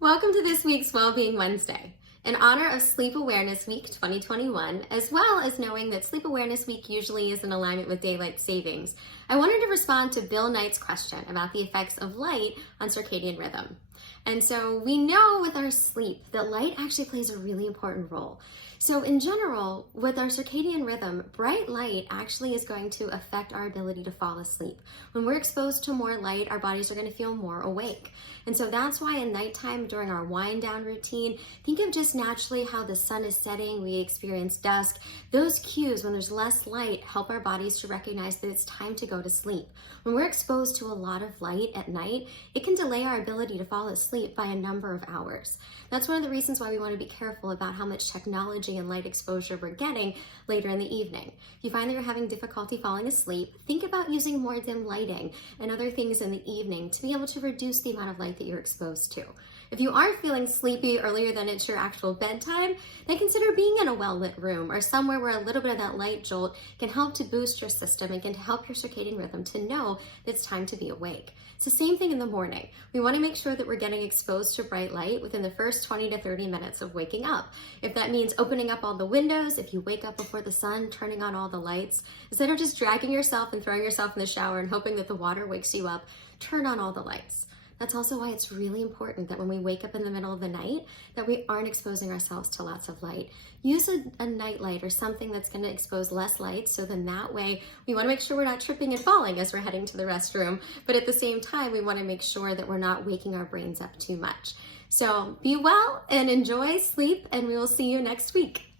Welcome to this week's Wellbeing Wednesday. In honor of Sleep Awareness Week 2021, as well as knowing that Sleep Awareness Week usually is in alignment with daylight savings, I wanted to respond to Bill Knight's question about the effects of light on circadian rhythm. And so we know with our sleep that light actually plays a really important role. So in general, with our circadian rhythm, bright light actually is going to affect our ability to fall asleep. When we're exposed to more light, our bodies are going to feel more awake. And so that's why in nighttime during our wind down routine, think of just naturally how the sun is setting, we experience dusk. Those cues when there's less light help our bodies to recognize that it's time to go to sleep. When we're exposed to a lot of light at night, it can delay our ability to fall asleep by a number of hours. That's one of the reasons why we want to be careful about how much technology and light exposure we're getting later in the evening. If you find that you're having difficulty falling asleep, think about using more dim lighting and other things in the evening to be able to reduce the amount of light that you're exposed to. If you are feeling sleepy earlier than it's your actual bedtime, then consider being in a well-lit room or somewhere where a little bit of that light jolt can help to boost your system and can help your circadian rhythm to know that it's time to be awake. It's the same thing in the morning. We want to make sure that we're getting exposed to bright light within the first 20 to 30 minutes of waking up. If that means opening up all the windows, if you wake up before the sun, turning on all the lights, instead of just dragging yourself and throwing yourself in the shower and hoping that the water wakes you up, turn on all the lights. That's also why it's really important that when we wake up in the middle of the night, that we aren't exposing ourselves to lots of light. Use a night light or something that's going to expose less light, so then that way we want to make sure we're not tripping and falling as we're heading to the restroom, but at the same time we want to make sure that we're not waking our brains up too much. So be well and enjoy sleep, and we will see you next week.